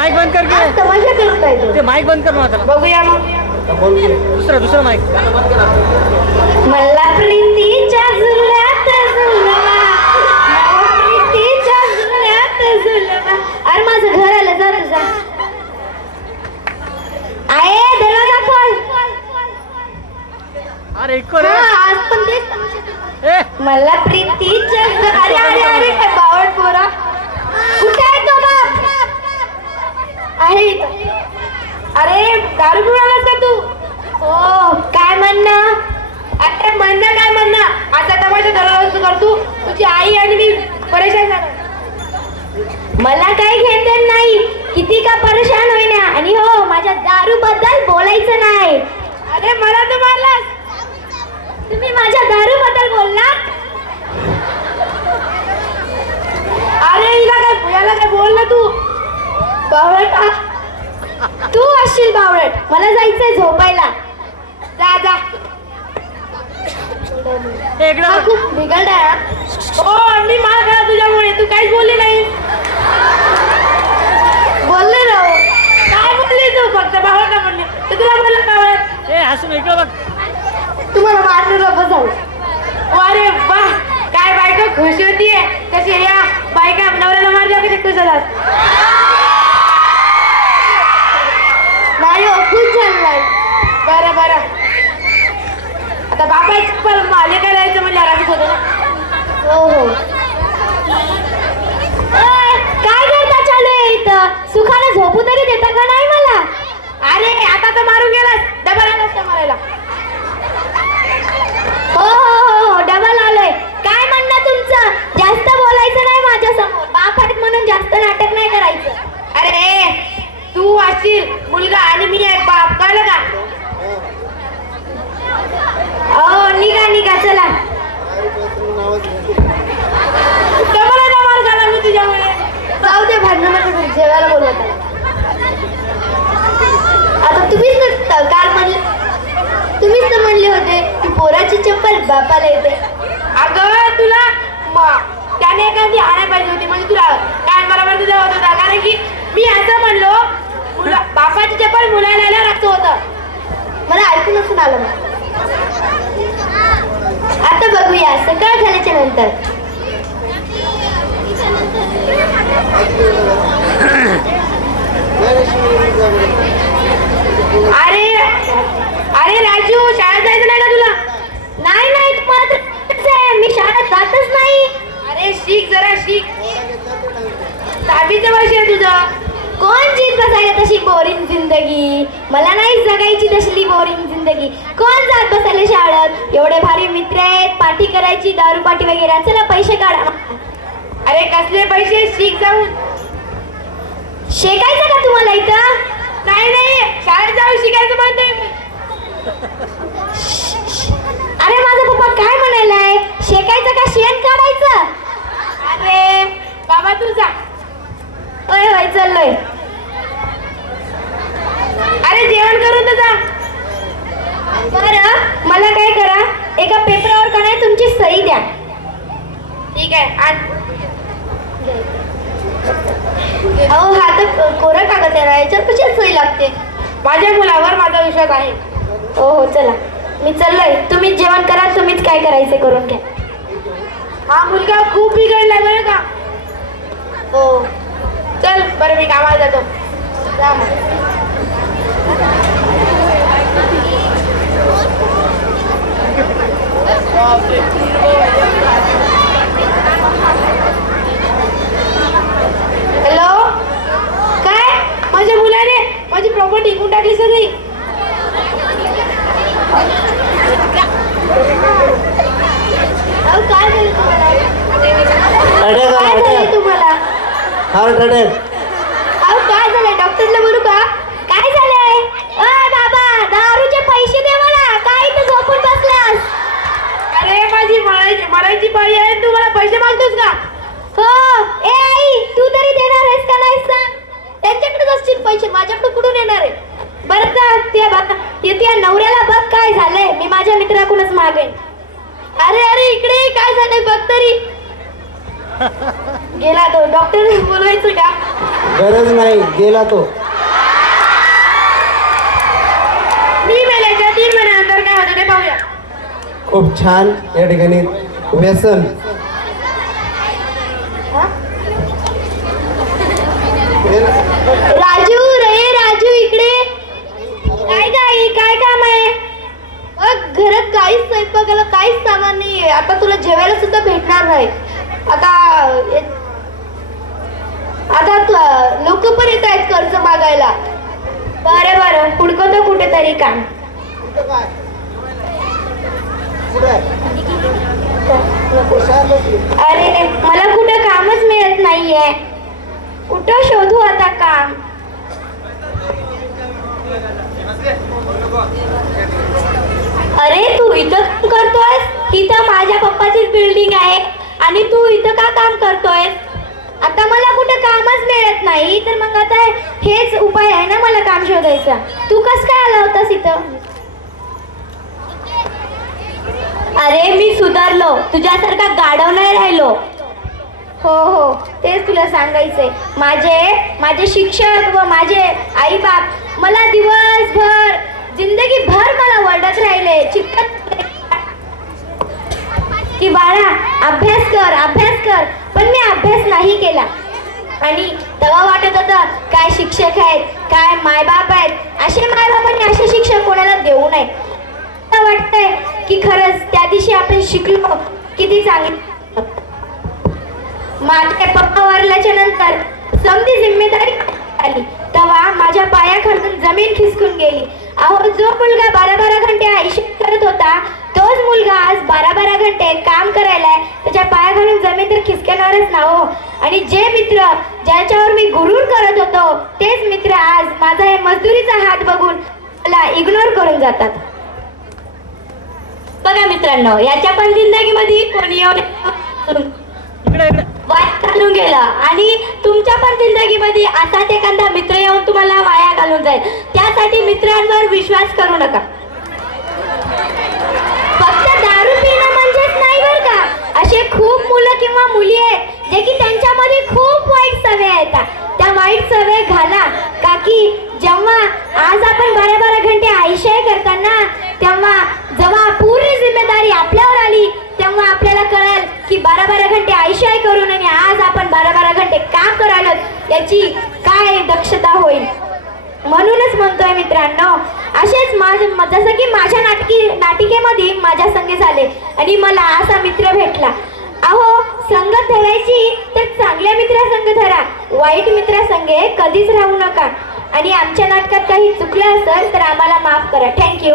Mic बंद कर की. तमाशा करताय तो. ते माईक बंद कर माझा. बघूया मग. दुसरा माईक. मला प्रीतीच्या झुल्यात झुलवा, मला प्रीतीच्या झुल्यात झुलवा. अरे माझं घर आलं, जा तुझा. आहे दरवाजा खोल. अरे इको रे. आज पण तेच. ए मला प्रीतीच्या अरे अरे अरे काय बावट पोरा. कुठे आहे तो बाप? आहे इथं. अरे दारू पिऊन आलास का तू? हो. काय म्हणणं? अरे म्हणणं काय म्हणणं? आता तमाशा दररोज करतो. तुझी आई आणि मी परेशान झालो. मला काही घेणं नाही. किती का परेशान होईना. आणि हो माझ्या दारू बद्दल बोलायचं नाही. अरे मला तू मारलास. तुम्ही माझ्या दारू बद्दल बोललात. अरे याला काय बोल ना तू. बावळट तू असशील बावळट. मला जायचंय झोपायला. जा जा. इकडं खूप बिघडला. हो मी मार खाला तुझ्यामुळे. तू काहीच बोलली नाही. बोलले ना. काय बोलली तू? फक्त बावळट म्हणले तर तुला बोलला बावळट. ए हसून इकडं बघ. तुम्हाला मारलं नको जाऊ. अरे वा काय बायका खुश होतीये. कशी या बायका नवऱ्याला मारल्या कशी खुश होतात. नाही हो खूप छान नाही. बरं बरं आता बापाच पण माले काय जायचं म्हणजे राखीत होतं ना. हो हो. काय करता चालू आहे इथं? सुखाने झोपू तरी देता का नाही मला? अरे आता तर मारून गेलास. डबल आलास मारायला. हो हो हो डबल आलोय. काय म्हणणं तुमचं? जास्त बोलायचं नाही माझ्या समोर. बाप आहेत म्हणून जास्त नाटक नाही करायचं. अरे तू असशील मुलगा आणि मी आहे बाप. कळलं का? हो निघा निघा चला. डबल मार झाला मी तुझ्यामुळे. जाऊ दे भांडण नको करू. जेवायला बोलवत आहे. आता तुम्हीच काल म्हणले. तुम्हीच तर म्हणले होते की पोराची चप्पल बापाला येते. अगं तुला त्याने एखादी आणायला पाहिजे होती. म्हणजे तुला काय बरोबर तुझा होत होता. कारण की मी असं म्हणलो बापाची चप्पल मुलाला रक्त होतं. मला ऐकून नसून आलं. आता बघूया सकाळ झाल्याच्या नंतर. अरे अरे राजू शाळेत जायचं नाही का तुला? नाही नाही तुम्हाला मी शाळेत जातच नाही. अरे शिक जरा शिक. 6वीचं वर्ष आहे तुझं. कोण जीत बसायला तशी बोरिंग जिंदगी. मला नाही जगायची तसली बोरिंग जिंदगी. कोण जात बसायला शाळेत? एवढे भारी मित्र आहेत. पार्टी करायची दारू पार्टी वगैरे. चला पैसे काढा. अरे कसले पैसे? शिक जाऊन. शेकायचं का तुम्हाला इथं? नाही नाही शाळेत जाऊन शिकायचं म्हणते मी. अरे माझा पप्पा काय म्हणायलाय? शेकायचं का शेण काढायचं? अरे बाबा तू जा. होय होय चाललोय. अरे जेवण करून तर जा. बरं मला काय करा एका पेपरावर का नाही तुमची सही द्या. ठीक आहे. अहो हा तर कोरा कागद आहे ना. याच्यावर कशी सही लागते? माझ्या मुलावर माझा विश्वास आहे. हो हो चला मी चाललोय. तुम्हीच जेवण करा. तुम्हीच काय करायचे करून घ्या. हा मुलगा खूप बिघडलाय बरं का. हो चल बरं मी कामाला जातो. जा मग. हॅलो काय? माझ्या मुलाने माझी प्रॉपर्टी विकून टाकली सगळी. काय झालं तुम्हाला? काय झालंय तुम्हाला? अहो काय झालंय? डॉक्टरला बोलू का? काय झालंय? बाबा दारूचे पैसे दे मला. काय इथं झोपून बसलास? अरे माझी मरायची पाळी आहे. तू मला पैसे मागतोस का? हो. ए आई तू तरी देणार आहेस का नाही सांग. त्यांच्याकडेच असतील पैसे. माझ्याकडे कुठून येणार आहे? बरं त्या नवऱ्याला बघ काय झालंय. मी माझ्या मित्राकडूनच मागेन. अरे अरे इकडे काय झालंय बघ तरी. गेला तो. डॉक्टर बोलवायचं का? गरज नाही, गेला तो. मी मेल्याच्या 3 महिन्यानंतर काय होतं ते पाहूया. खूप छान. या ठिकाणी व्यसन. राजू रे राजू इकडे. काय काम आहे? घरात काहीच स्वयंपाकाला काहीच सामान नाहीये. आता तुला जेवायला सुद्धा भेटणार नाही. आता लोक पण येत आहेत कर्ज मागायला. बरं हुडकतो कुठेतरी काम. अरे मला कुठं कामच मिळत नाहीये. कुठं शोधू आता काम? अरे तू इथं काम करतोयस? इथं माझ्या पप्पाचीच बिल्डिंग आहे आणि तू इथं का काम करतोयस? आता मला कुठं कामच मिळत नाही, तर मग आता हेच उपाय आहे ना मला काम शोधायचा. तू कस काय आला होतास इथं? अरे मी सुधारलो, तुझ्यासारखा गाढव नाही राहिलो. हो तेच तुला सांगायचंय. माझे शिक्षक व माझे आई बाप मला दिवसभर जिंदगीभर मला ओरडत राहिले, चिकट की बाळा अभ्यास कर. पण मी अभ्यास नाही केला. आणि तेव्हा वाटत होतं काय शिक्षक आहेत, काय मायबाप आहेत, असे मायबापांनी असे शिक्षक कोणाला देऊ नये. आता वाटतंय की खरंच त्या दिवशी आपण शिकलो किती चांगलं. माझ्या पप्पा वारल्याच्या नंतर समधी जिम्मेदारी आली तेव्हा माझ्या पायाखालून जमीन खिसकून गेली. अहो जो मुलगा 12 घंटे आयुष्य करत होता तोच मुलगा आज 12 घंटे काम करायलाय. त्याच्या पायाखालून जमीन तर खिसकणारच ना हो. आणि जे मित्र ज्याच्यावर मी गुरूर करत होतो तेच मित्र आज माझा हे मजदुरीचा हात बघून मला इग्नोर करून जातात. बघा मित्रांनो, याच्या पण जिंदगीमध्ये कोणी येऊन वाया घालून गेला आणि तुमच्या पण जिंदगीमध्ये असाच एखादा मित्र येऊन तुम्हाला वाया घालून जाईल. त्यासाठी मित्रांवर विश्वास करू नका. फक्त दारू पिणं म्हणजेच नाही बरं का. असे खूप मुलं किंवा मुली आहेत जे की त्यांच्यामध्ये खूप वाईट सवय आहेत. त्या वाईट सवय घाला का की जेव्हा आज आपण 12 घंटे आयुष्य करताना जेव्हा पूर्ण जिम्मेदारी आपल्यावर आली तेव्हा आपल्याला कळेल की 12 घंटे आयुष्य करून आणि आज आपण 12 घंटे काम करायला याची काय दक्षता होईल. म्हणूनच म्हणतोय मित्रांनो, असेच जसं की माझ्या नाटिकेमध्ये माझ्या संग झाले आणि मला असा मित्र भेटला. अहो संगत धरायची तर चांगल्या मित्रासंग धरा, वाईट मित्रासंगे कधीच राहू नका. आणि आमच्या नाटकात काही चुकलं असेल तर आम्हाला माफ करा. थँक्यू.